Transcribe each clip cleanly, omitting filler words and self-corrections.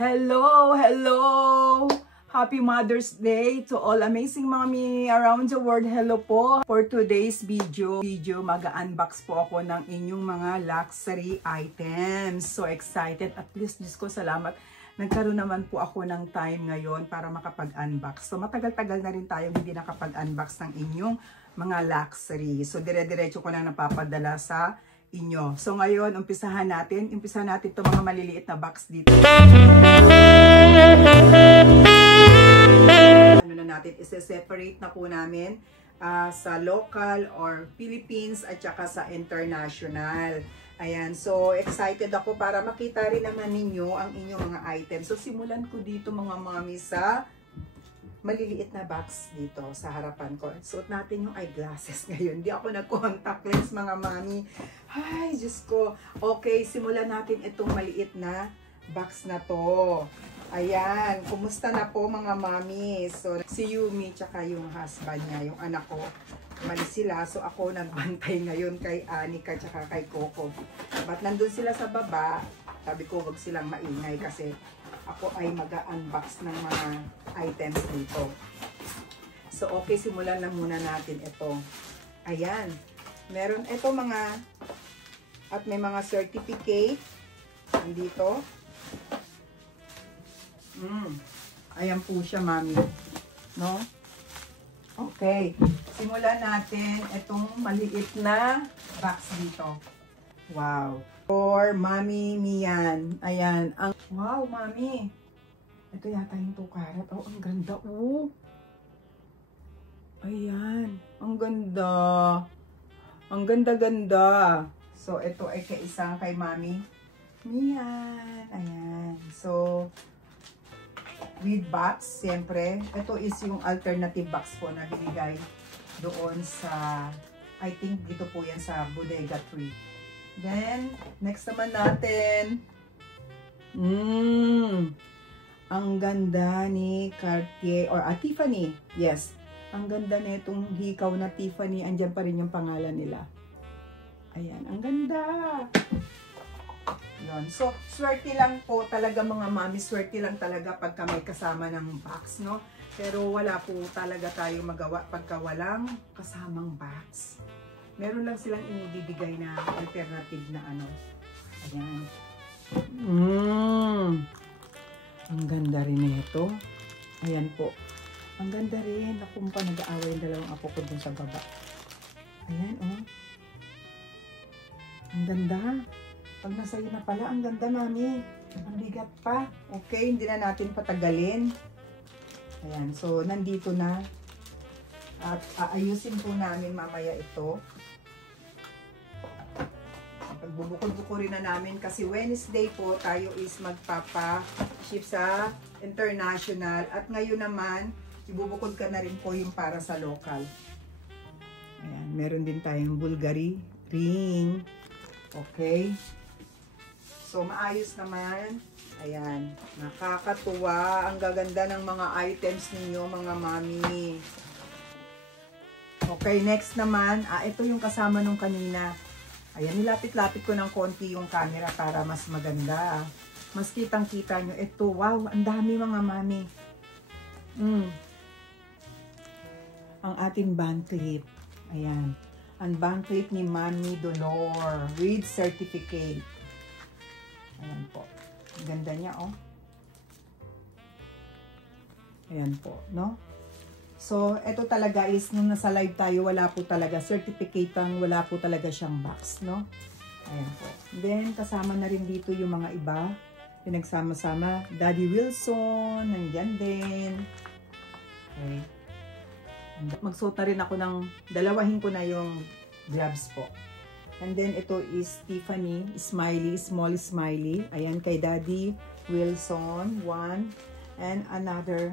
Hello! Hello! Happy Mother's Day to all amazing mommy around the world. Hello po! For today's video, mag-unbox po ako ng inyong mga luxury items. So excited. At least, Diyos ko, salamat. Nagkaroon naman po ako ng time ngayon para makapag-unbox. So matagal-tagal na rin tayo hindi nakapag-unbox ng inyong mga luxury. So dire-diretso ko na napapadala sa inyo. So ngayon, umpisahan natin itong mga maliliit na box dito. Ano na natin, isa-separate na po namin sa local or Philippines at saka sa international. Ayan, so excited ako para makita rin naman ninyo ang inyong mga items. So simulan ko dito mga mami sa maliliit na box dito sa harapan ko. Suot natin yung eyeglasses ngayon. Hindi ako nag-contact lens mga mami. Ay, Diyos ko. Okay, simulan natin itong maliit na box na to. Ayan, kumusta na po mga mami? So, si Yumi tsaka yung husband niya, yung anak ko, umalis sila. So, ako nagbantay ngayon kay Anika tsaka kay Coco. But nandun sila sa baba, sabi ko wag silang maingay kasi ako ay mag-unbox ng mga items dito. So, okay, simulan na muna natin ito. Ayan. Meron ito mga, at may mga certificate dito. Ayan po siya, mami. No? Okay. Simulan natin itong maliit na box dito. Wow. For Mami Mian. Ayan. Wow, mami. Ito yata yung 2 karat. Oh, ang ganda. Oh. Ayan. Ang ganda. Ang ganda-ganda. So, ito ay kaisang kay Mami Mian. Ayan. So, with box, siyempre. Ito is yung alternative box po na binigay doon sa, I think dito po yan sa Bodega 3. Then, next naman natin. Ang ganda ni Cartier or Tiffany. Yes. Ang ganda nitong hikaw na Tiffany. Andyan pa rin yung pangalan nila. Ayan. Ang ganda. Yun. So, swerte lang po talaga mga mami. Swerte lang talaga pagka may kasama ng box, no? Pero wala po talaga tayo magawa pagka walang kasamang box. Meron lang silang inibibigay na alternative na ano. Ayan. Ang ganda rin nito. Ayan po. Ang ganda rin. Ako pa nag-aaway yung dalawang apo ko dun sa baba. Ayan, oh. Ang ganda. Pag nasa iyo na pala, ang ganda, mami. Ang bigat pa. Okay, hindi na natin patagalin. Ayan, so nandito na. At aayusin po namin mamaya ito. Pagbubukod-bukurin na namin kasi Wednesday po tayo is magpapa-ship sa international. At ngayon naman, ibubukod ka na rin po yung para sa local. Ayan, meron din tayong Bulgari ring. Okay. So, maayos naman. Ayan, nakakatuwa. Ang gaganda ng mga items ninyo, mga mami. Okay, next naman, ito yung kasama nung kanina. Ayan, nilapit-lapit ko ng konti yung camera para mas maganda. Mas kitang-kita nyo. Ito, wow, ang dami mga mami. Ang ating band clip. Ayan. Ang band clip ni Mami Dolor with certificate. Ayan po. Ang ganda niya, oh. Ayan po, no? So, ito talaga is, nung nasa live tayo, wala po talaga certificate ang, wala po talaga siyang box, no? Ayan po. Then, kasama na rin dito yung mga iba. Pinagsama-sama. Daddy Wilson, nandyan din. Okay. Magsuot na rin ako ng, dalawahin ko na yung gloves po. And then, ito is Tiffany, smiley, small smiley. Ayan, kay Daddy Wilson, one. And another,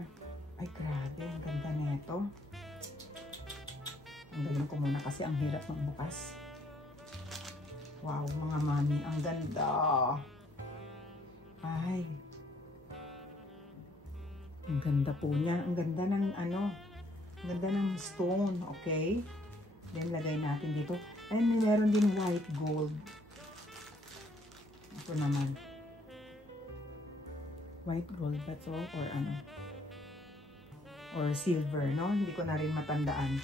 ay, grabe. Ang ganda na ito. Ang galing ko muna kasi ang hirap magbukas. Wow, mga mami. Ang ganda. Ay. Ang ganda po niya. Ang ganda ng ano. Ang ganda ng stone. Okay. Then, lagay natin dito. And meron din white gold. Ito naman. White gold ba to? Or ano? Or silver, no? Hindi ko na rin matandaan.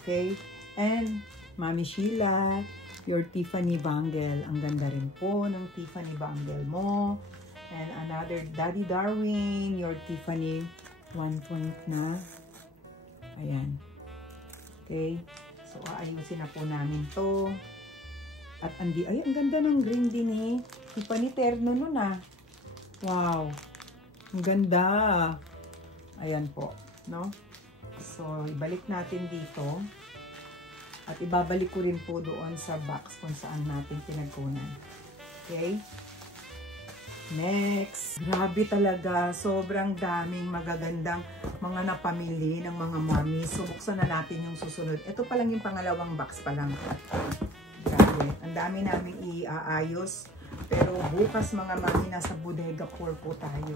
Okay? And, Mami Sheila, your Tiffany bangle. Ang ganda rin po ng Tiffany bangle mo. And another Daddy Darwin, your Tiffany 1 point na. Ayan. Okay? So, aayusin na po namin to. At ay, ang ganda ng green din eh. Tiffany terno nun ah. Wow. Ang ganda. Ayan po. No? So, ibalik natin dito. At ibabalik ko rin po doon sa box kung saan natin pinagkunan. Okay? Next. Grabe talaga. Sobrang daming magagandang mga napamili ng mga mommy. So, buksan na natin yung susunod. Ito pa lang yung pangalawang box pa lang. Grabe. Ang dami namin iaayos. Pero bukas mga mami, nasa bodega 4 po tayo.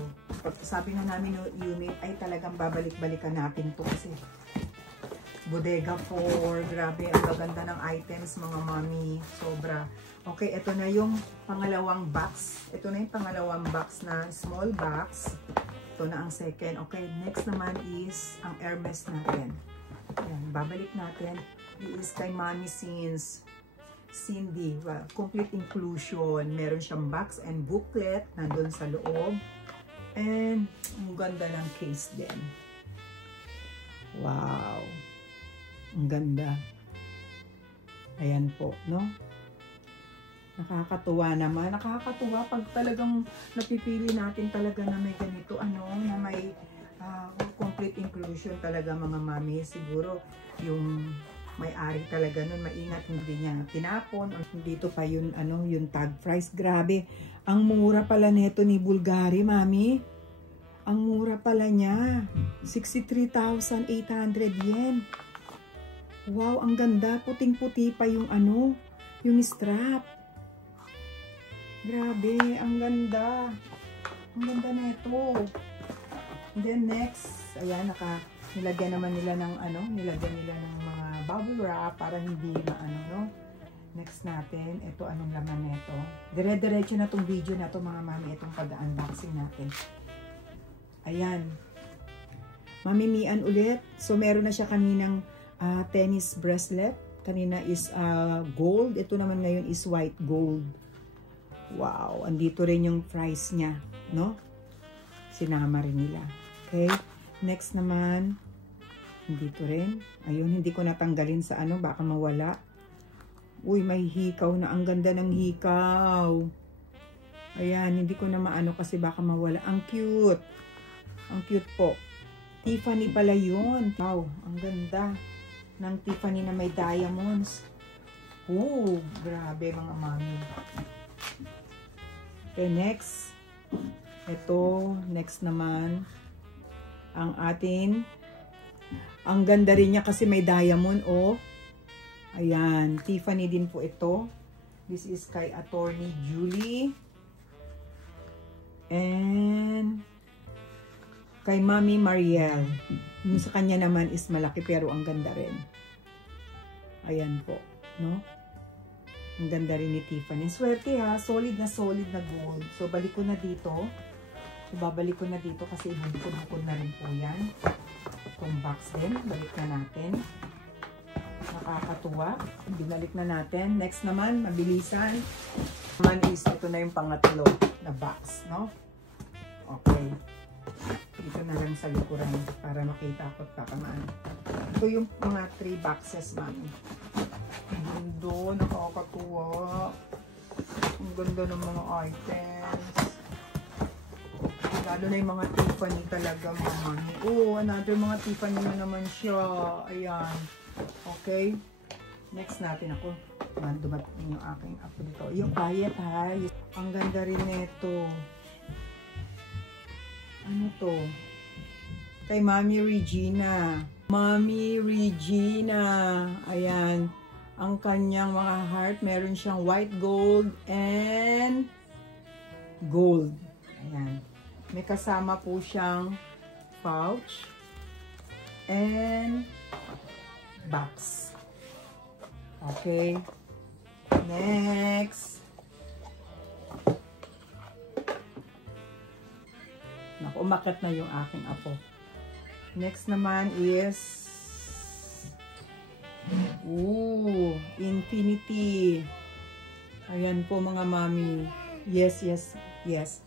Sabi nga namin no unit ay talagang babalik-balikan natin to kasi bodega 4. Grabe, ang gaganda ng items mga mami. Sobra. Okay, ito na yung pangalawang box. Ito na yung pangalawang box na small box. Ito na ang second. Okay, next naman is ang Hermes natin. Ayan, babalik natin. It is kay Mami Cindy. Well, complete inclusion. Meron siyang box and booklet nandun sa loob. And ang ganda ng case din. Wow. Ang ganda. Ayan po, no? Nakakatuwa naman. Nakakatuwa pag talagang napipili natin talaga na may ganito, ano, na may complete inclusion talaga mga mami. Siguro yung may-ari talaga nun, maingat, hindi niya tinapon. Dito pa yun, ano, yung tag price. Grabe. Ang mura pala nito ni Bulgari, mami. Ang mura pala niya. 63,800 yen. Wow, ang ganda. Puting-puti pa yung ano, yung strap. Grabe, ang ganda. Ang ganda na ito. And then next, ayan, nilagyan naman nila ng ano, nilagyan nila ng mga bubble wrap para hindi maano, no? Next natin, ito anong laman nito. Dire-diretso na tong video na to mga mami, itong pag-unboxing natin. Ayan. Mamimian ulit. So meron na siya kaninang tennis bracelet. Kanina is gold. Ito naman ngayon is white gold. Wow, andito rin yung price niya, no? Sinama rin nila. Okay? Next naman, dito rin. Ayun, hindi ko natanggalin sa ano, baka mawala. Uy, may hikaw na. Ang ganda ng hikaw. Ayan, hindi ko na maano kasi baka mawala. Ang cute. Ang cute po. Tiffany pala yun. Wow, ang ganda ng Tiffany na may diamonds. Oh, grabe mga mami. Okay, next. Ito, next naman. Ang atin. Ang ganda rin niya kasi may diamond, oh. Ayan, Tiffany din po ito. This is kay Attorney Julie. And kay Mami Mariel. Yung sa kanya naman is malaki pero ang ganda rin. Ayan po, no? Ang ganda rin ni Tiffany. Swerte ha, solid na gold. So balik ko na dito. So babalik ko na dito kasi bukod na rin po yan. Itong box din, balik na natin. Nakakatuwa. Binalik na natin. Next naman, mabilisan. Naman is ito na yung pangatlo na box, no? Okay. Dito na lang sa likuran para makita ko at tatamaan. Ito yung mga 3 boxes, mami. Ang ganda, nakakatuwa. Ang ganda ng mga items. Lalo na yung mga Tiffany talaga, mga mami. Oh, another mga Tiffany na naman siya. Ayan. Okay. Next natin ako. Dumating yung aking apo dito. Yung quiet ha. Ang ganda rin nito. Ano to? Kay Mami Regina. Mami Regina. Ayan. Ang kanyang mga heart. Meron siyang white gold and gold. Ayan. May kasama po siyang pouch and box. Okay. Next. Naku, umakyat na yung aking apo. Next naman is infinity. Ayan po mga mami. Yes, yes, yes.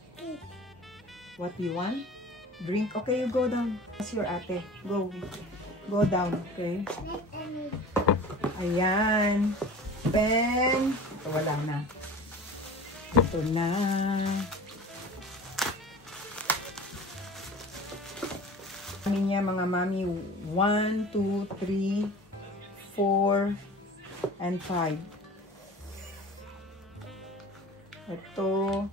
What do you want? Drink? Okay, you go down. That's your ate. Go. Go down, okay? Ayan. Pen. Ito, wala na. Ito na. Ano niya mga mami? 1, 2, 3, 4, and 5. Ito.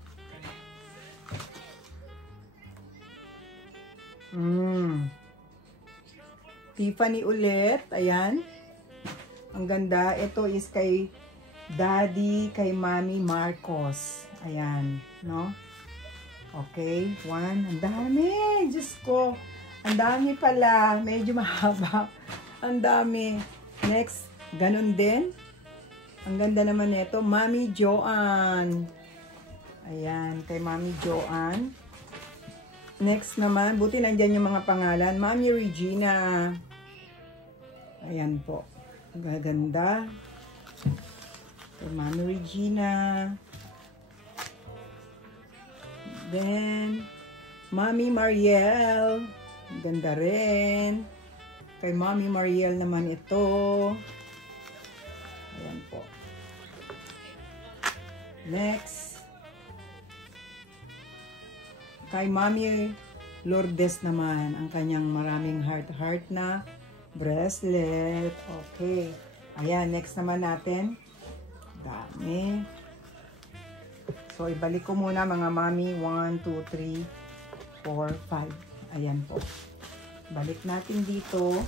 Tiffany ulit. Ayan. Ang ganda. Ito is kay Daddy, kay Mami Marcos. Ayan. No? Okay. 1. Ang dami. Diyos ko. Ang dami pala. Medyo mahaba. Ang dami. Next. Ganun din. Ang ganda naman nito. Mami Joanne. Ayan. Kay Mami Joanne. Next naman. Buti nandyan yung mga pangalan. Mami Regina. Ayan po. Gaganda. Kay Mami Regina. Then, Mami Mariel. Ganda rin. Kay Mami Mariel naman ito. Ayan po. Next. Kay Mami Lourdes naman. Ang kanyang maraming heart-heart na bracelet. Okay. Ayan, next naman natin. Dami. So, ibalik ko muna mga mami. 1, 2, 3, 4, 5. Ayan po. Balik natin dito.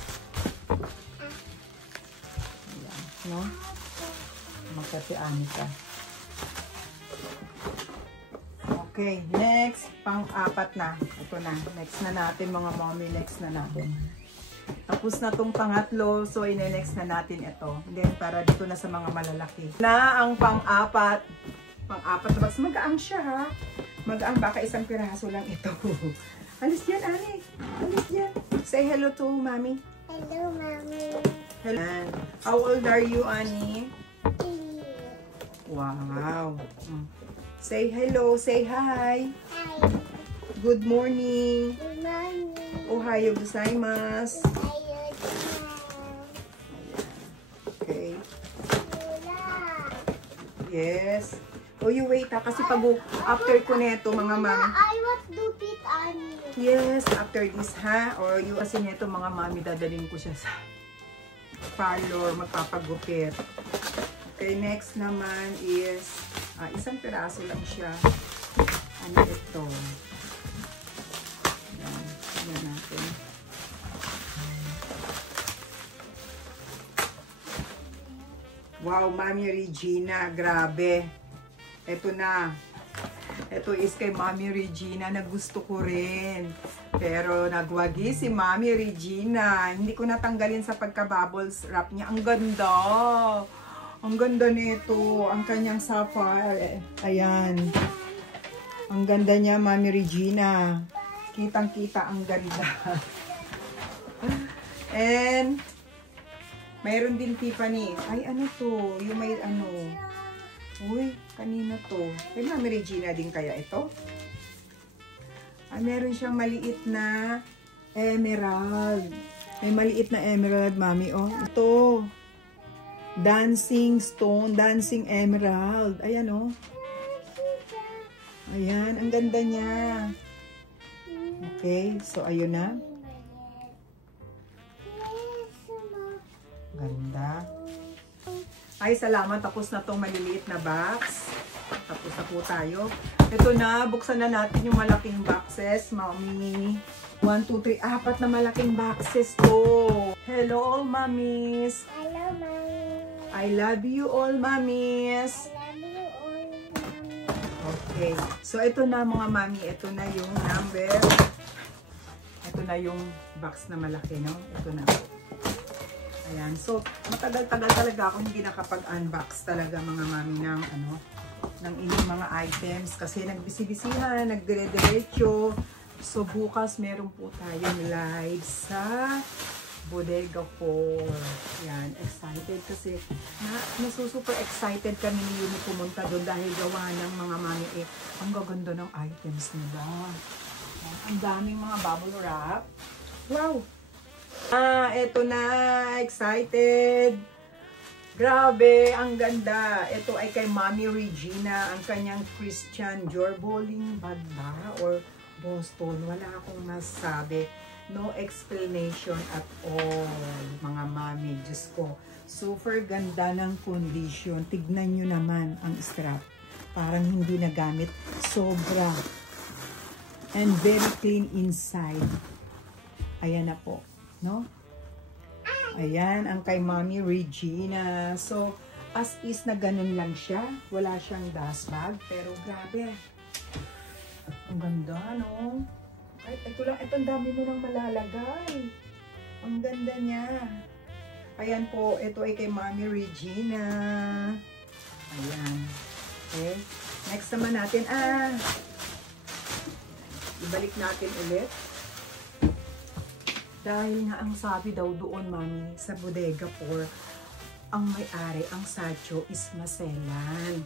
Ayan. No? Magkatian ka. Okay. Next. Pang-apat na. Ito na. Next na natin mga mami. Next na natin. Tapos na tong pangatlo, so ine-next na natin ito. Then, para dito na sa mga malalaki. Na ang pang-apat. Pang-apat na box. Mag-aang siya, ha? Mag-aang, baka isang piraso lang ito. Alis yan, Ani. Alis yan. Say hello to Mommy. Hello, Mommy. Hello. How old are you, Ani? 3. Wow. Say hello. Say hi. Hi. Good morning. Good morning. Ohayo gozaimasu. Hello, Okay. Lola. Yes. Oh, you wait ha. Kasi pag after ko neto, mga mami. I want to beat Annie. Yes, after this ha. Or you kasi neto, mga mami, dadalhin ko siya sa parlor. Magpapagupit. Okay, next naman is isang piraso lang siya. Ano ito? Yan. Tignan natin. Wow, Mami Regina. Grabe. Ito na. Ito is kay Mami Regina na gusto ko rin. Pero nagwagi si Mami Regina. Hindi ko natanggalin sa pagka-bubbles wrap niya. Ang ganda. Ang ganda nito. Ang kanyang sapphire. Ayan. Ang ganda niya, Mami Regina. Kitang-kita ang ganda. And, mayroon din Tiffany. Ay, ano to? Yung may ano. Uy, kanina to. Kay Mami Regina din kaya ito? Ay, meron siyang maliit na emerald. May maliit na emerald, Mami. Oh, ito. Dancing stone, dancing emerald. Ayan, oh. Ayan, ang ganda niya. Okay, so ayun na. Ganda. Ay, salamat. Tapos na tong maliliit na box. Tapos na po tayo. Ito na, buksan na natin yung malaking boxes, Mami. 1, 2, 3, 4 na malaking boxes to. Hello, all mommies. Hello, Mommy. I love you all, mommies. I love you all, Mommy. Okay. So, ito na mga mami. Ito na yung number. Ito na yung box na malaki, no? Ito na. Ayan. So, matagal-tagal talaga ako hindi nakapag-unbox talaga mga mami ng ano, ng inyong mga items kasi nagbisi-bisihan, nagdire-diretso. So, bukas meron po tayong live sa Bodega 4. Yan, excited kasi super excited kami ni Yumi pumunta doon dahil gawa ng mga mami ang gaganda ng items nila. Yan, ang daming mga bubble wrap. Wow! Eto na, excited! Grabe, ang ganda. Ito ay kay Mami Regina, ang kanyang Christian Dior bowling bag ba? Or Boston, wala akong masabi. No explanation at all, mga mami. Diyos ko, super ganda ng condition. Tignan nyo naman ang strap. Parang hindi nagamit. Sobra. And very clean inside. Ayan na po. No? Ayan, ang kay Mami Regina. So, as is na ganun lang siya. Wala siyang dust bag. Pero grabe. Ang ganda, no? Ay, ito lang, itong dami mo nang malalagay. Ang ganda niya. Ayan po, ito ay kay Mami Regina. Ayan. Okay. Next naman natin, ibalik natin ulit. Dahil nga ang sabi daw doon, Mami, sa Bodega 4, ang may-ari, ang Sacho, is maselan.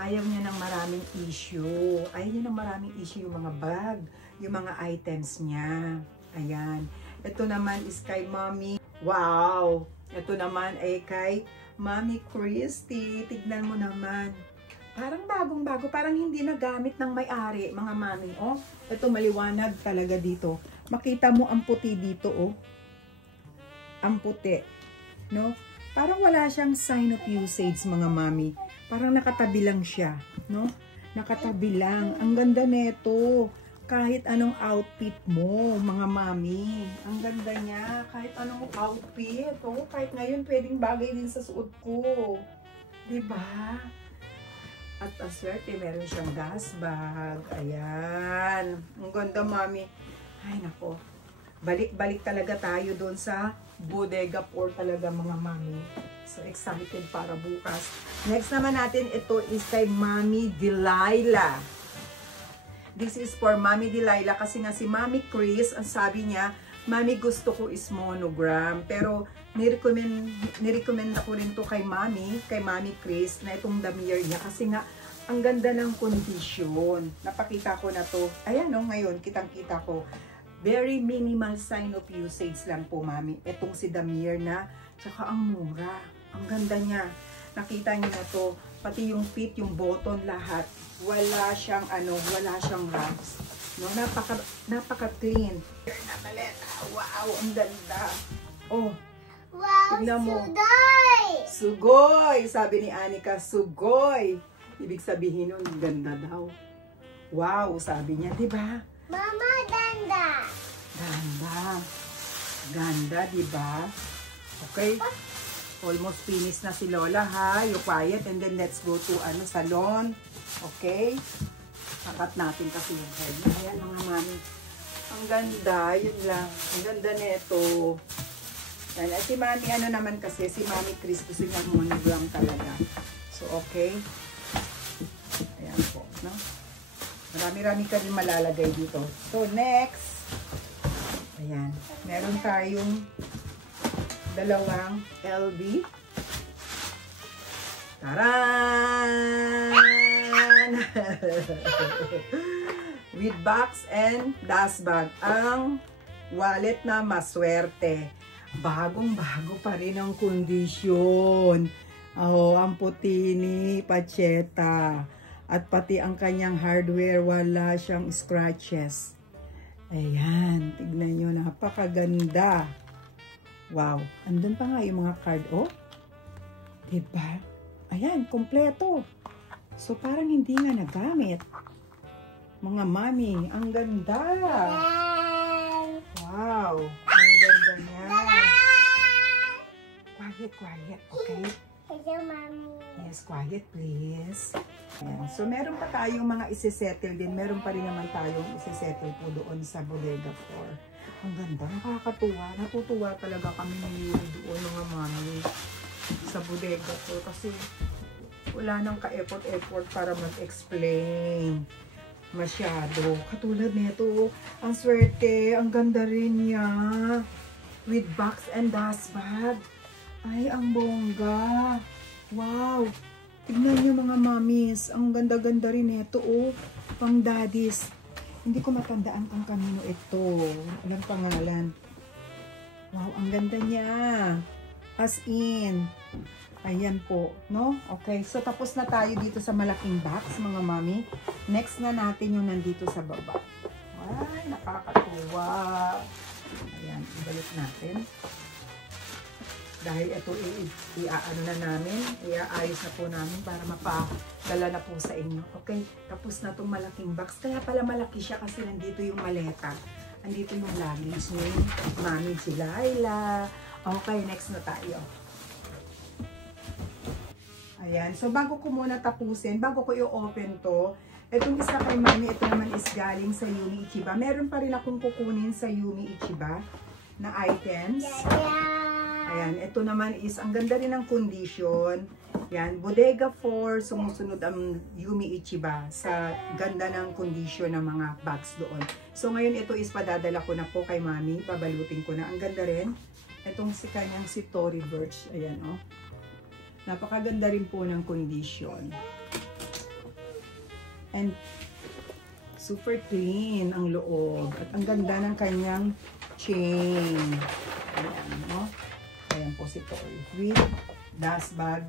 Ayaw niya ng maraming issue. Ayaw niya ng maraming issue yung mga bag, yung mga items niya. Ayan. Ito naman is kay Mami. Wow! Ito naman ay kay Mami Christy. Tignan mo naman. Parang bagong-bago. Parang hindi nagamit ng may-ari, mga mami. Oh, ito maliwanag talaga dito. Makita mo ang puti dito, oh. Ang puti. No? Parang wala siyang sign of usage, mga mami. Parang nakatabi lang siya, no? Nakatabi lang. Ang ganda nito. Kahit anong outfit mo, mga mami. Ang ganda niya. Kahit anong outfit. Oh, kahit ngayon, pwedeng bagay din sa suot ko. Diba? At aswerte, meron siyang gas bag. Ayan. Ang ganda, mami. Ay, nako. Balik-balik talaga tayo doon sa Bodega 4 talaga, mga mami. So, excited para bukas. Next naman natin, ito is kay Mami Delilah. This is for Mami Delilah kasi nga si Mami Chris, ang sabi niya, Mami, gusto ko is monogram. Pero, nirecommend ako rin to kay Mami Chris, na itong damier niya. Kasi nga, ang ganda ng condition. Napakita ko na to. Ayan, no, ngayon, kitang-kita ko. Very minimal sign of usage lang po, Mami. Itong si Damier na, tsaka ang mura. Ang ganda niya. Nakita niyo na to. Pati yung fit, yung button, lahat. Wala siyang, wala siyang wraps. No, napaka-clean. Wow, ang ganda. Oh, Wow, tignan mo. suday! Sugoy! Sabi ni Anika, sugoy. Ibig sabihin nun, ganda daw. Wow, sabi niya, diba? Mama, danda! Ganda. Ganda, diba? Okay. Almost finished na si Lola, ha? You quiet and then let's go to salon. Okay? Kakat natin kasi yung head. Ayan, mga mami. Ang ganda. Yun lang. Ang ganda nito. Yan. At si Mami, naman kasi, si Mami Chris, gusto niya monogram talaga. So, okay. Ayan po, no? Marami-rami ka rin malalagay dito. So, next. Ayan. Meron tayong dalawang LV. Taran! With box and dust bag. Ang wallet na maswerte. Bagong-bago pa rin ang kondisyon. Oh, ang puti ni Pacheta. At pati ang kanyang hardware, wala siyang scratches. Ayan, tignan nyo, napakaganda. Wow, andun pa nga yung mga card, oh. Diba? Ayan, kompleto. So, parang hindi nga nagamit. Mga mami, ang ganda. Wow, ang ganda niya. Quiet, quiet, okay? Hello, Mami. Yes, quiet please. Ayan. So, meron pa tayong mga isisettle din. Meron pa rin naman tayong isisettle po doon sa Bodega 4. Ang ganda, nakakatuwa. Natutuwa talaga kami ngayon doon, mga mami, sa Bodega 4 kasi wala nang ka-effort para mag-explain. masyado. Katulad nito, ang swerte, ang ganda rin niya. With box and dust bag. Ay, ang bongga. Wow. Tignan niyo mga mommies. Ang ganda-ganda rin nito, oh. Pang daddies. Hindi ko matandaan kung kanino ito. Walang pangalan. Wow, ang ganda niya. As in. Ayan po, no? Okay, so tapos na tayo dito sa malaking box, mga mami. Next na natin yung nandito sa baba. Ay, nakakatuwa. Ayan, ibalik natin. Dahil ito, iaano na namin, iaayos na po namin para mapadala na po sa inyo. Okay, tapos na itong malaking box. Kaya pala malaki siya kasi nandito yung maleta. Nandito yung luggage ni Mami si Laila. Okay, next na tayo. Ayan. So, bago ko muna tapusin, bago ko i-open to, itong isa kay Mami, ito naman is galing sa Yumi Ichiba. Meron pa rin akong kukunin sa Yumi Ichiba na items. Ayan. Ito naman is, ang ganda rin ng condition. Yan. Bodega 4, sumusunod ang Yumi Ichiba sa ganda ng condition ng mga bags doon. So, ngayon ito is padadala ko na po kay Mami. Pabalutin ko na. Ang ganda rin. Itong si kanyang si Tory Burch. Ayan, oh. Napakaganda rin po ng condition. And super clean ang loob. At ang ganda ng kanyang chain. Ayan, no? Ayan po si Toy. With dust bag.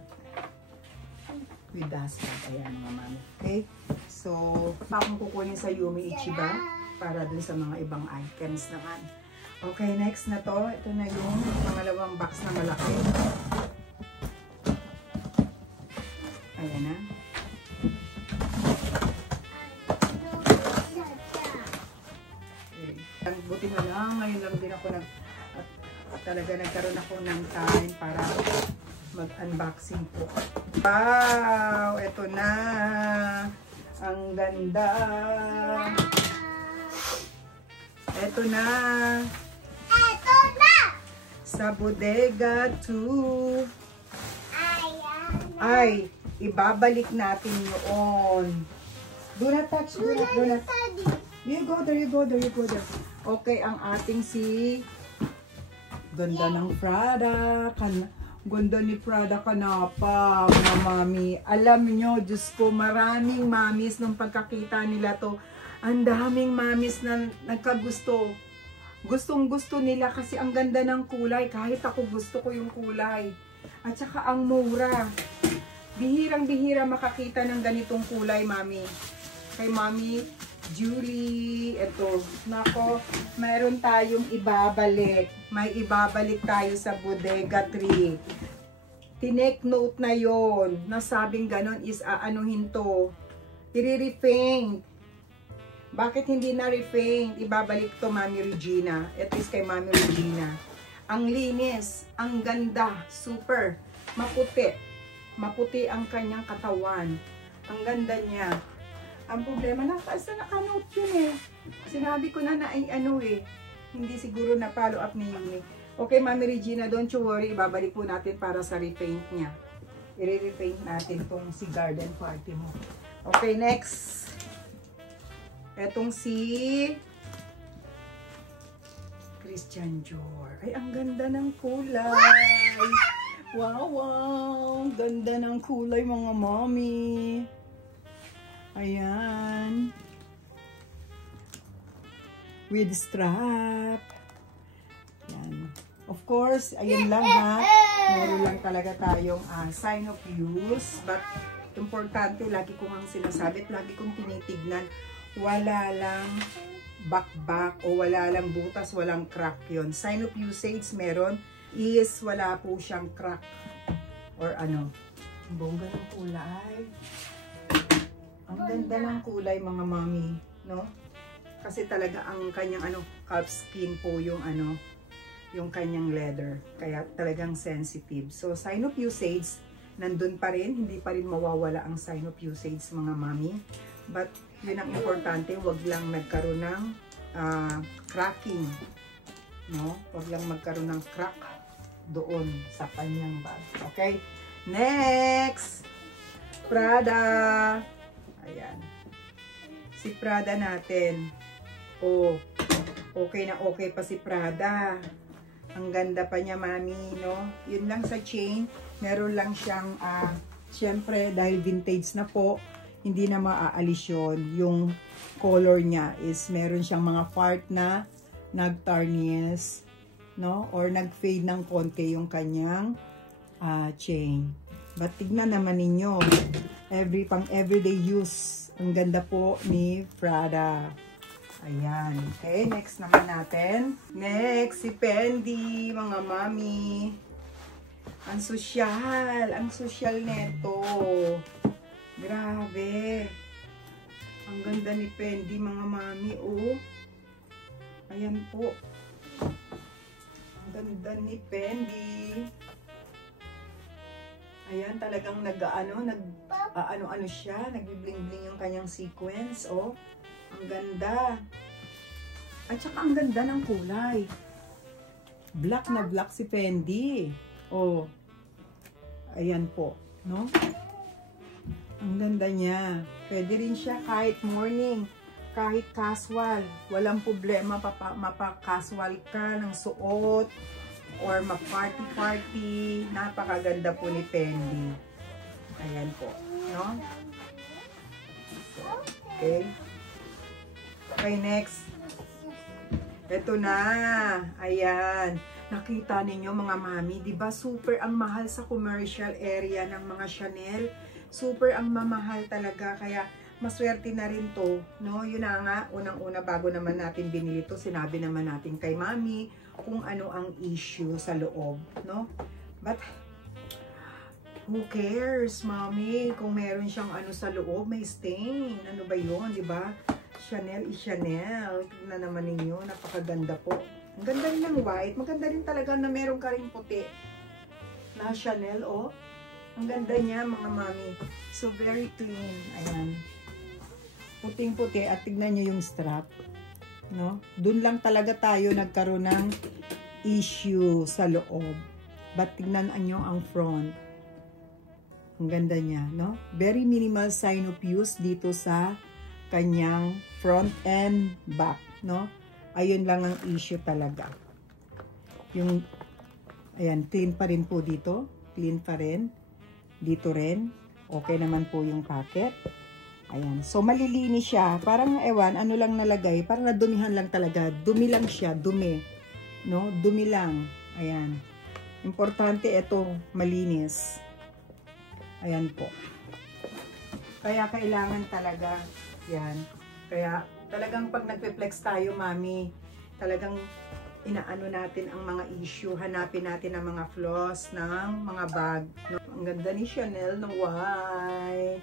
With dust bag. Ayan, mga mami. Okay? So, akong kukunin sa Yumi Ichiba para dun sa mga ibang items naman. Okay, next na to. Ito na yung pangalawang box na malaki. Ayan na. Okay. Buti mo lang, ngayon lang din ako talaga nagkaroon ako ng time para mag-unboxing po. Wow! Ito na! Ang ganda! Ito na! Ito na! Sa Bodega 2. Ay, ibabalik natin yun. Do not touch, do not. You go there, you go there, you go there. Okay, ang ating si ganda ng Prada. Ganda ni Prada kanapa, mga mami. Alam nyo, Diyos ko, maraming mamis nung pagkakita nila to. Ang daming mamis na nagkagusto. Gustong-gusto nila kasi ang ganda ng kulay. Kahit ako gusto ko yung kulay. At saka ang mura. Bihirang-bihira makakita ng ganitong kulay, mami. Kay Mami Julie, ito. Nako, mayroon tayong ibabalik. May ibabalik tayo sa Bodega 3. Tinake note na yon. Nasabing ganon is aanuhin to. I-repaint. Bakit hindi na repaint? Ibabalik to, Mami Regina. Ito is kay Mami Regina. Ang linis, ang ganda, super, maputi. Maputi ang kanyang katawan. Ang ganda niya. Ang problema, naka-note yun eh. Sinabi ko na ano eh. Hindi siguro na follow up ni Yumi. Okay, Mami Regina, don't you worry. Ibabalik po natin para sa repaint niya. I-repaint natin tong si garden party mo. Okay, next. Etong si Christian Dior. Ay, ang ganda ng kulay. Wow, wow. Ganda ng kulay, mga mommy. Ayan. With strap. Ayan. Of course, ayan lang ha. Meron lang talaga tayong sign of use. But, importante, lagi ko ang sinasabi at lagi kong tinitignan, wala lang back o wala lang butas, walang crack yon. Sign of usage meron is wala po siyang crack or ano. Bongga ng kulay. Ang ganda ng kulay, mga mami, no? Kasi talaga ang kanyang calf skin po yung yung kanyang leather. Kaya talagang sensitive. So sign of usage nandun pa rin, hindi pa rin mawawala ang sign of usage, mga mami. But yun ang importante, wag lang magkaroon ng cracking, no? Wag lang magkaroon ng crack doon sa kanyang bag. Okay? Next! Prada! Ayan. Si Prada natin. Oh, okay na okay pa si Prada. Ang ganda pa niya, mami, no? Yun lang sa chain. Meron lang siyang, syempre, dahil vintage na po, hindi na maaalis yun. Yung color niya is meron siyang mga part na nag-tarnish, no? Or nag-fade ng konti yung kanyang chain. But tignan naman ninyo, pang everyday use. Ang ganda po ni Prada. Ayan. Okay, next naman natin. Next, si Fendi, mga mami. Ang sosyal neto. Grabe. Ang ganda ni Fendi, mga mami, oh. Ayan po. Ang ganda ni Fendi. Ayan, talagang ano siya, nagbibling-bling yung kanyang sequence, oh. Ang ganda. At saka ang ganda ng kulay. Black na black si Fendi. Oh. Ayan po, no? Ang ganda niya. Pwede rin siya kahit morning, kahit casual. Walang problema, mapa-casual ka ng suot or ma-party-party. Napakaganda po ni Fendi. Ayan po, no? Okay. Okay, next. Ito na. Ayan. Nakita ninyo mga mami, di ba super ang mahal sa commercial area ng mga Chanel. Super ang mamahal talaga. Kaya maswerte na rin to. No? Yun na nga, unang-una bago naman natin binili to, sinabi naman natin kay mami kung ano ang issue sa loob. No? But, who cares, mami? Kung meron siyang ano sa loob, may stain. Ano ba yun, di ba? Chanel is Chanel. Tignan naman ninyo, napakaganda po. Ang ganda rin ng white. Maganda rin talaga na meron ka rin puti na Chanel, oh. Ang ganda niya, mga mami. So, very clean. Ayan. Puting-puti. At tignan nyo yung strap. No? Doon lang talaga tayo nagkaroon ng issue sa loob. But tignan nyo ang front. Ang ganda niya, no? Very minimal sign of use dito sa kanyang front and back, no? Ayun lang ang issue talaga. Yung, ayan, clean pa rin po dito. Clean pa rin. Dito rin. Okay naman po yung packet. Ayan. So, malilinis siya. Parang, ewan, ano lang nalagay. Parang nadumihan lang talaga. Dumi lang siya. Dumi. No? Dumi lang. Ayan. Importante ito, malinis. Ayan po. Kaya kailangan talaga, yan. Kaya talagang pag nagpe-flex tayo, mami, talagang inaano natin ang mga issue, hanapin natin ang mga flaws ng mga bag. Ang ganda ni Chanel na white.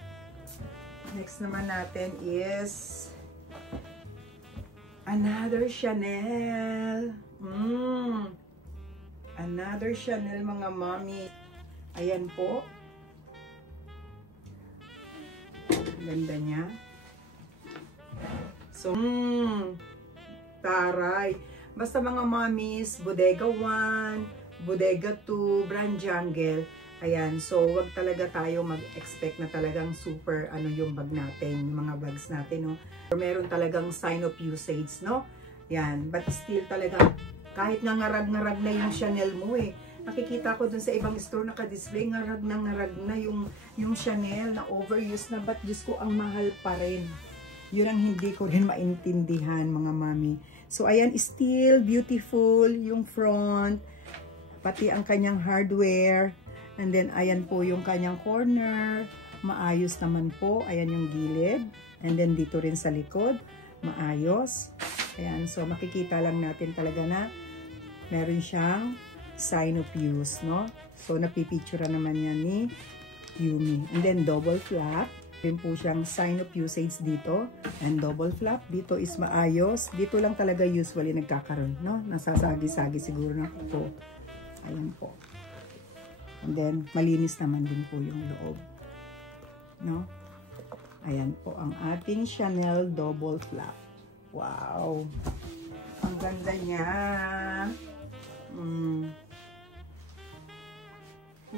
Next naman natin is another Chanel. Another Chanel, mga mami. Ayan po. Ganda niya. So, taray. Basta mga mommies, Bodega 1, Bodega 2, Brand Jungle. Ayan, so wag talaga tayo mag-expect na talagang super ano yung bag natin, yung mga bags natin, no? Or meron talagang sign of usage, no? Yan, but still talaga, kahit nga ngarag-ngarag na yung Chanel mo eh. Nakikita ko dun sa ibang store naka-display, ngarag na yung Chanel na overuse na, but Diyos ko, ang mahal pa rin. Yun ang hindi ko rin maintindihan, mga mami. So, ayan, still beautiful yung front, pati ang kanyang hardware. And then, ayan po yung kanyang corner. Maayos naman po. Ayan yung gilid. And then, dito rin sa likod. Maayos. Ayan, so makikita lang natin talaga na meron siyang sign of use, no? So, napipicture naman yan ni Yumi. And then, double flap. Rin po siyang sign of usage dito. And double flap. Dito is maayos. Dito lang talaga usually nagkakaroon, no? Nasasagi-sagi siguro na po. Ayan po. And then, malinis naman din po yung loob. No? Ayan po ang ating Chanel double flap. Wow! Ang ganda niya.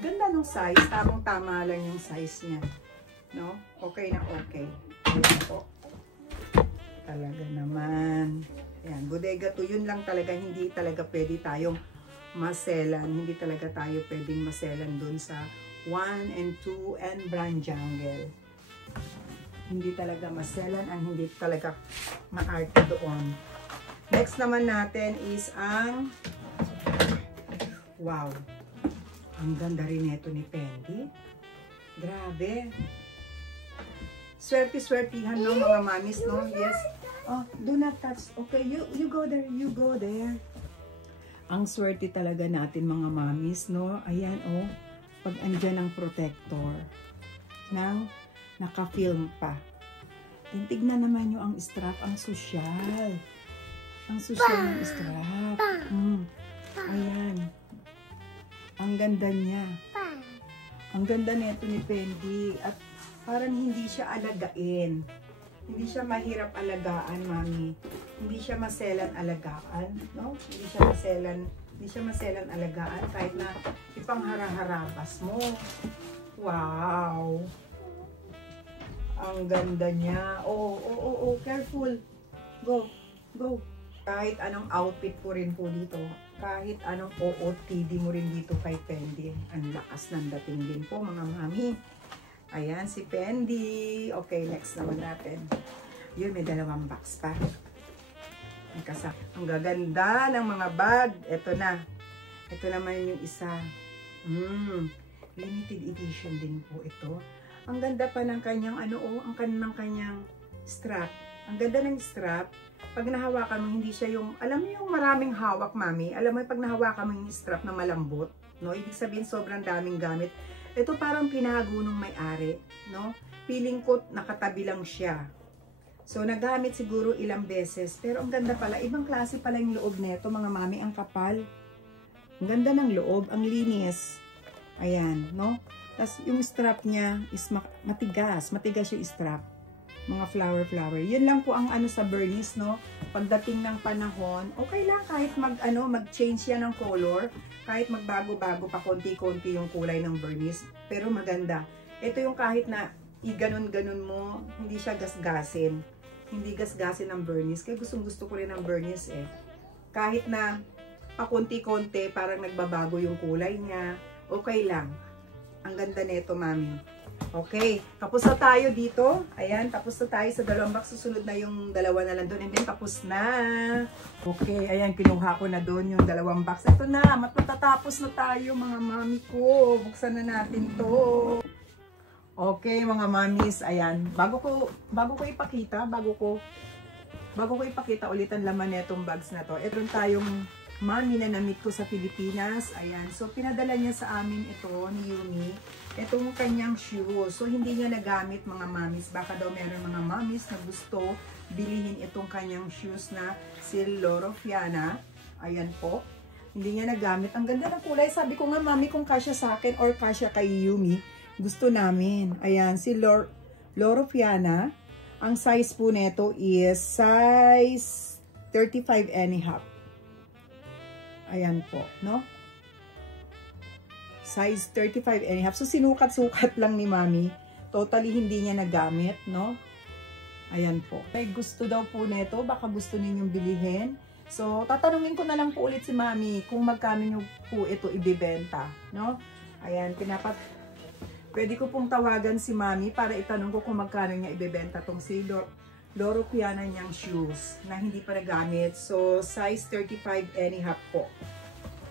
Ganda ng size. Tamang-tama lang yung size niya. No? Okay na okay. Ayan po. Talaga naman. Ayan, bodega to. Yun lang talaga, hindi talaga pwede tayong maselan. Hindi talaga tayo pwedeng maselan dun sa 1 and 2 and Brand Jungle. Hindi talaga maselan ang hindi talaga maarte doon. Next naman natin is ang wow. Ang ganda rin ito ni Fendi. Grabe. Swerte-swertihan no mga mamis, no? Yes. Oh, do not touch. Okay, you go there. You go there. Ang swerte talaga natin mga mamis, no? Ayan, oh. Pag andyan ang protector ng naka-film pa. Tignan naman nyo ang strap. Ang sosyal. Ang sosyal ng strap. Ayan. Ang ganda niya. Ang ganda nito ni Fendi. At parang hindi siya alagain. Hindi siya mahirap alagaan, mami. Hindi siya maselan alagaan, no? Hindi siya maselan alagaan kahit na ipanghara-harabas mo. Wow! Ang ganda niya. Oh, careful. Go. Kahit anong outfit ko rin po dito. Kahit anong OOTD mo rin dito kay Fendi. Ang lakas ng dating din po, mga mami. Ayan, si Fendi. Okay, next naman natin. Yun, may dalawang box pa. Ang gaganda ng mga bag. Ito na. Ito naman yung isa. Limited edition din po ito. Ang ganda pa ng kanyang, ang kanyang strap. Ang ganda ng strap. Pag nahawakan mo, hindi siya yung, alam mo yung maraming hawak, mami. Alam mo, pag nahawakan mo yung strap na malambot, no? Ibig sabihin, sobrang daming gamit. Ito parang pinahago ng may-ari, no? Feeling ko nakatabi lang siya. So, nagamit siguro ilang beses. Pero ang ganda pala. Ibang klase pala yung loob nito, mga mami. Ang kapal. Ang ganda ng loob. Ang linis. Ayan, no? Tapos, yung strap niya is matigas. Matigas yung strap. Mga flower. Yun lang po ang sa Bernice, no? Pagdating ng panahon, okay lang kahit mag-change yan ng color. Kahit magbago-bago pa konti-konti yung kulay ng Bernice. Pero maganda. Ito yung kahit na i-ganon-ganon mo, hindi siya gasgasin. Hindi gasgasin ng Bernice. Kaya gustong-gusto ko rin ng Bernice eh. Kahit na pakunti-konti, parang nagbabago yung kulay niya. Okay lang. Ang ganda nito, mami. Okay. Tapos na tayo dito. Ayan, tapos na tayo sa dalawang box. Susunod na yung dalawa na lang doon. And then, tapos na. Okay, ayan, kinuha ko na doon yung dalawang box. Ito na, matatapos na tayo, mga mami ko. Buksan na natin to. Okay, mga mamis, ayan. Bago ko ipakita ulit ang laman netong bags na to. Ito tayong mami na na-meet ko sa Pilipinas. Ayan. So, pinadala niya sa amin ito ni Yumi. Itong kanyang shoes. So, hindi niya nagamit, mga mamis. Baka daw meron mga mamis na gusto bilihin itong kanyang shoes na si Loro Fiana. Ayan po. Hindi niya nagamit. Ang ganda ng kulay. Sabi ko nga, mami, kung kasya sa akin or kasya kay Yumi, gusto namin. Ayan, si Loro Fiana. Ang size po nito is size 35.5. Ayan po, no? Size 35.5. So, sinukat-sukat lang ni mami. Totally hindi niya nagamit, no? Ayan po. May gusto daw po nito. Baka gusto ninyong bilihin. So, tatanungin ko na lang po ulit si mami kung magkano nyo po ito ibibenta, no? Ayan, pwede ko pong tawagan si mami para itanong ko kung magkano niya ibebenta tong si Loro Fiana niyang shoes na hindi pa nagamit. So, size 35.5 po.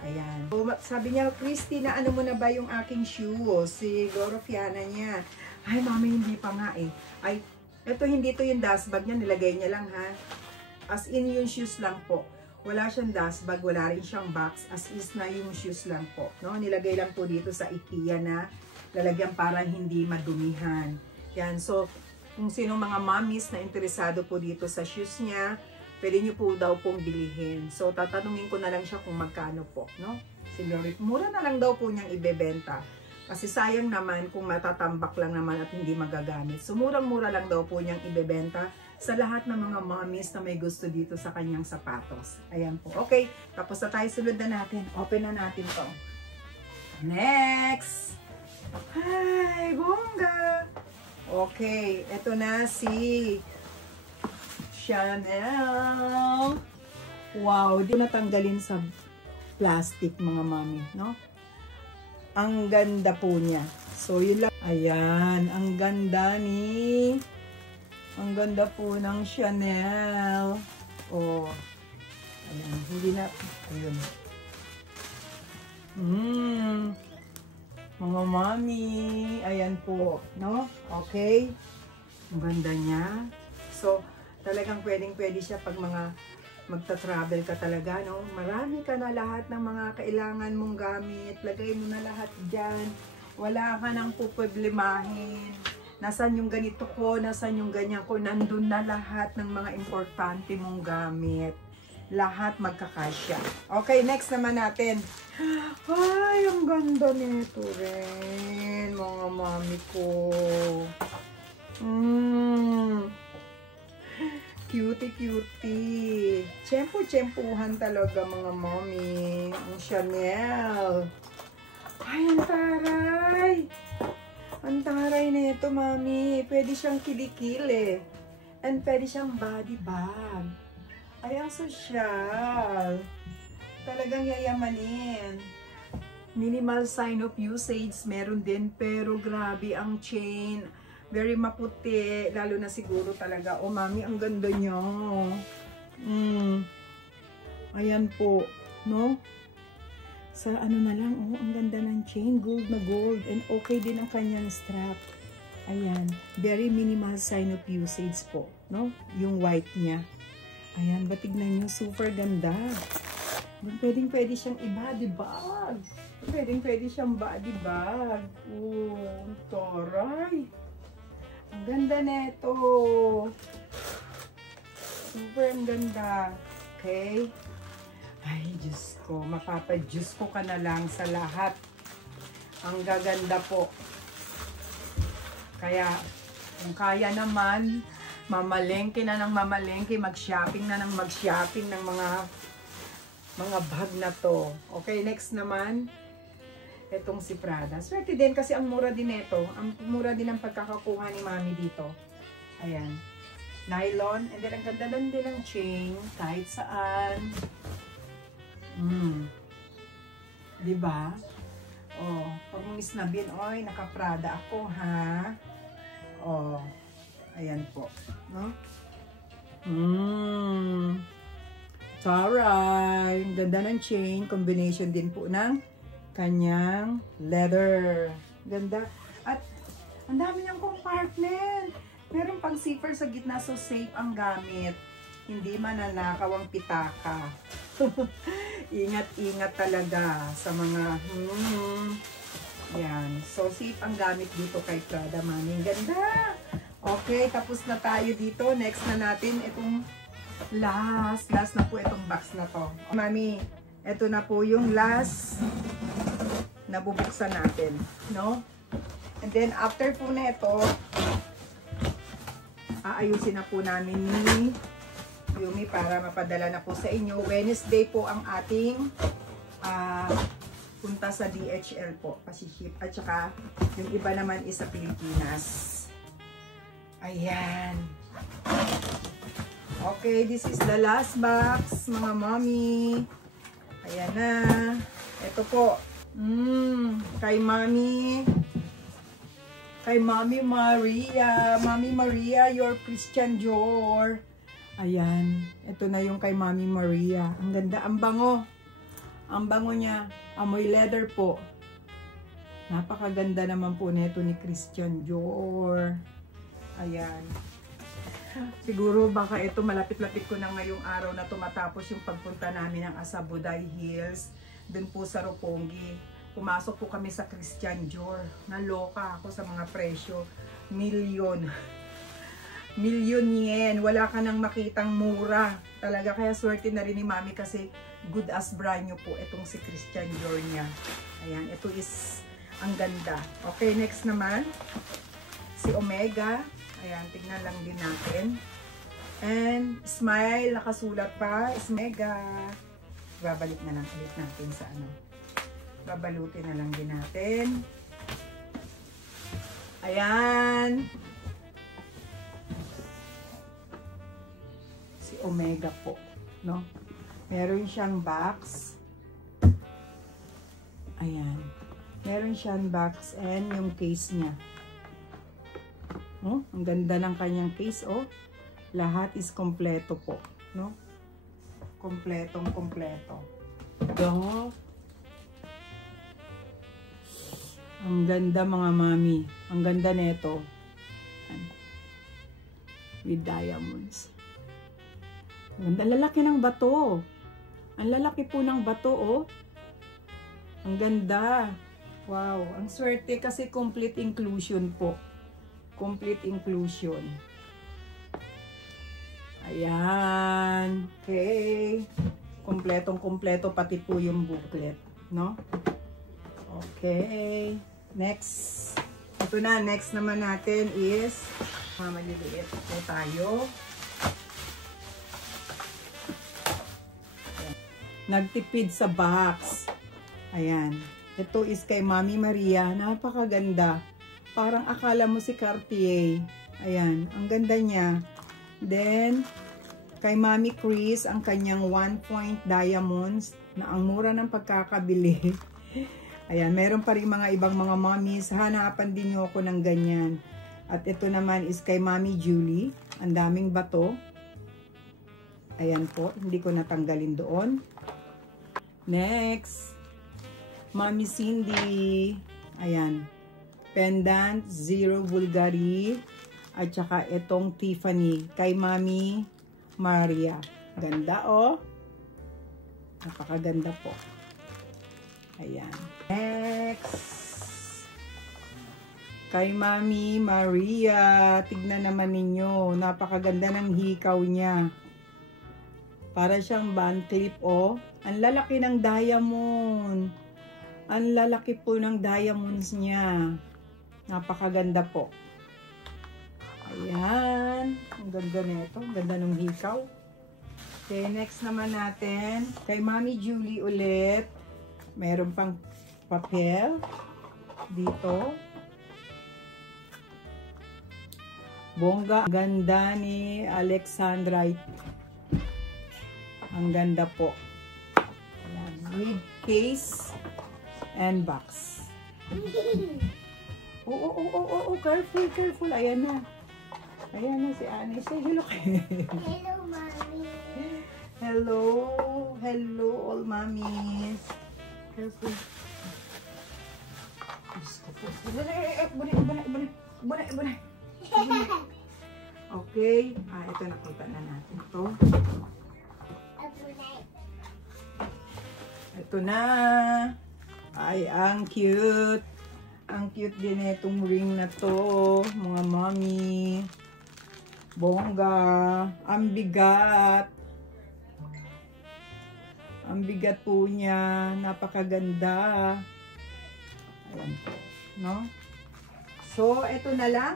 Ayan. So, sabi niya, Christy, na ano mo na ba yung aking shoes? Si Loro Fiana niya. Ay, mami, hindi pa nga eh. Ay, ito hindi to yung dust bag niya. Nilagay niya lang ha. As in yung shoes lang po. Wala siyang dust bag, wala rin siyang box. As is na yung shoes lang po. No? Nilagay lang po dito sa IKEA na lalagyan para hindi madumihan. Yan. So, kung sino mga mommies na interesado po dito sa shoes niya, pwede nyo po daw pong bilihin. So, tatanungin ko na lang siya kung magkano po. No? Si Lori, mura na lang daw po niyang ibebenta. Kasi sayang naman kung matatambak lang naman at hindi magagamit. So, murang-mura lang daw po niyang ibebenta sa lahat ng mga mommies na may gusto dito sa kanyang sapatos. Ayan po. Okay, tapos na tayo. Sunod na natin. Open na natin to. Next! Hi, bongga! Okay, eto na si Chanel. Wow, di natanggalin sa plastic mga mami, no? Ang ganda po niya. So, yun lang. Ayan, ang ganda ang ganda po ng Chanel. Oh, ayan, hindi na, ayun. Mga mami, ayan po, no? Okay. Ang ganda niya. So, talagang pwedeng-pwede siya pag magta-travel ka talaga, no? Marami ka na lahat ng mga kailangan mong gamit. Lagay mo na lahat dyan. Wala ka nang puproblemahin. Nasaan yung ganito ko? Nasaan yung ganyan ko? Nandun na lahat ng mga importante mong gamit. Lahat magkakasya. Okay, next naman natin. Ay, ang ganda nito rin, mga mami ko. Cutie. Tsempo-tsempuhan talaga, mga mami. Ang Chanel. Ay, ang taray. Ang taray nito, mami. Pwede siyang kilikili. And pwede siyang body bag. Ay, ang sosyal. Talagang yayamanin. Minimal sign of usage. Meron din, pero grabe ang chain. Very maputi. Lalo na siguro talaga. Oh, mami, ang ganda niya. Ayan po. No? Sa ano na lang, oh, ang ganda ng chain. Gold na gold. And okay din ang kanyang strap. Ayan. Very minimal sign of usage po. No? Yung white niya. Ayan, batignan nyo, super ganda. Pwedeng-pwede siyang i-body bag. Pwedeng-pwede siyang body bag. Oh, taray. Ang ganda neto. Super ang ganda. Okay? Ay, Diyos ko. Mapapa-Diyos ko ka na lang sa lahat. Ang gaganda po. Kaya, kung kaya naman, mamalengke na ng mamalengke, mag-shopping na ng mag-shopping ng mga bag na to. Okay, next naman, itong si Prada. Swerte din kasi ang mura din ito. Ang mura din ang pagkakakuha ni mami dito. Ayan. Nylon. And then, ang ganda din ng chain. Kahit saan. Diba? Oh, pag mong isnabin, oy, naka-Prada ako, ha? Oh. Ayan po, no? Taray! Ang ganda ng chain. Combination din po ng kanyang leather. Ganda. At ang dami niyang compartment. Meron pang zipper sa gitna, so safe ang gamit. Hindi mananakaw ang pitaka. Ingat-ingat talaga sa mga yan. So safe ang gamit dito kay Prada, mami. Ganda! Okay, tapos na tayo dito. Next na natin itong last na po itong box na to. Mami, ito na po yung last na bubuksan natin, no? And then after po na ito, aayusin na po namin ni Yumi para mapadala na po sa inyo. Wednesday po ang ating punta sa DHL po, pasiship. At saka yung iba naman is sa Pilipinas. Ayan. Okay, this is the last box, mga mommy. Ayan na. Ito po. Kay Mami Maria. Mami Maria, your Christian Dior. Ayan. Ito na yung kay Mami Maria. Ang ganda. Ang bango. Ang bango niya. Amoy leather po. Napakaganda naman po nito ni Christian Dior. Ayan. Siguro baka ito malapit-lapit ko na ngayong araw na tumatapos yung pagpunta namin ng Asabuday Hills. Dun po sa Roppongi. Pumasok po kami sa Christian Dior. Naloka ako sa mga presyo. Milyon yen. Wala ka nang makitang mura. Talaga kaya swerte na rin ni Mami kasi good as brand new po itong si Christian Dior niya. Ayan. Ito is ang ganda. Okay, next naman. Si Omega. Ayan, tignan lang din natin. And smile, nakasulat pa. Omega. Babalik na lang ulit natin sa ano. Babalutin na lang din natin. Ayan. Omega po, no? Meron siyang box. Ayan. Meron siyang box and yung case niya. Oh, ang ganda ng kanyang case, oh. Lahat is kompleto po, no? Kompletong kompleto. Ito. Ang ganda mga mami. Ang ganda nito. With diamonds. Ang ganda. Lalaki ng bato. Ang lalaki po ng bato, oh. Ang ganda. Wow. Ang swerte kasi complete inclusion po. Complete inclusion. Ayan. Okay. Kompletong kompleto pati po yung booklet, no? Okay. Next. Ito na. Next naman natin is maliliit po tayo. Nagtipid sa box. Ayan. Ito is kay Mami Maria. Napakaganda. Parang akala mo si Cartier. Ayan. Ang ganda niya. Then, kay Mami Chris, ang kanyang 1-point diamonds na ang mura ng pagkakabili. Ayan. Meron pa rin mga ibang mga mommies. Hanapan din nyo ako ng ganyan. At ito naman is kay Mami Julie. Ang daming bato. Ayan po. Hindi ko natanggalin doon. Next. Mami Cindy. Ayan. Pendant, Zero Bulgari. At saka itong Tiffany. Kay Mami Maria. Ganda, oh. Napakaganda po. Ayan. Next. Kay Mami Maria, tignan naman ninyo, napakaganda ng hikaw niya. Para siyang band clip, oh. Ang lalaki ng diamond. Ang lalaki po ng diamonds niya. Napakaganda po. Ayan. Ang ganda nito. Ang ganda ng hikaw. Okay, next naman natin. Kay Mami Julie ulit. Meron pang papel. Dito. Bongga. Ganda ni Alexandra. Ang ganda po. Ayan. With case and box. Oh, careful, careful. Ayan na. Ayan na si Annie. Say hello kayo. Hello, Mommy. Hello. Hello, all mommies. Careful. Bunay. Okay. Ito nakita na natin ito. Ito na. Ay, ang cute. Ang cute din itong ring na to. Mga mommy. Bongga. Ang bigat. Ang bigat po niya. Napakaganda. Ayan po. No? So, ito na lang.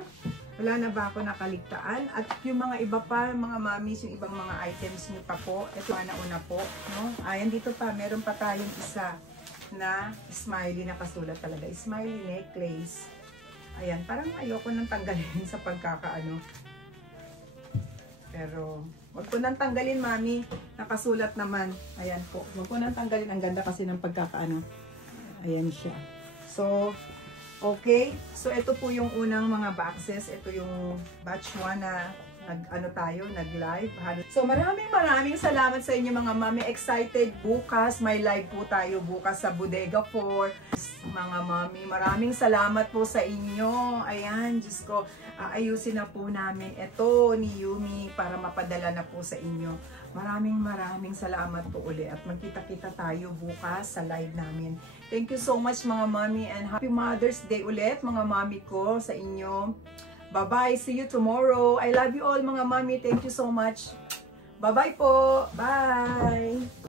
Wala na ba ako nakaligtaan? At yung mga iba pa, mga mommies, yung ibang mga items nyo pa po. Ito na una po. No? Ayan, dito pa. Meron pa tayong isa na smiley na kasulat talaga. Smiley necklace. Ayan, parang ayoko nang tanggalin sa pagkakaano. Pero, wag ko nang tanggalin, mami. Nakasulat naman. Ayan po. Wag ko nang tanggalin. Ang ganda kasi ng pagkakaano. Ayan siya. So, okay. So, ito po yung unang mga boxes. Ito yung batch 1 na nag-live. So, maraming salamat sa inyo mga mami. Excited bukas. May live po tayo bukas sa Bodega 4. Mga mami, maraming salamat po sa inyo. Ayan, Diyos ko, ayusin na po namin ito ni Yumi para mapadala na po sa inyo. Maraming salamat po uli at magkita-kita tayo bukas sa live namin. Thank you so much mga mami and happy Mother's Day ulit mga mami ko sa inyo. Bye-bye. See you tomorrow. I love you all mga mami. Thank you so much. Bye-bye po. Bye.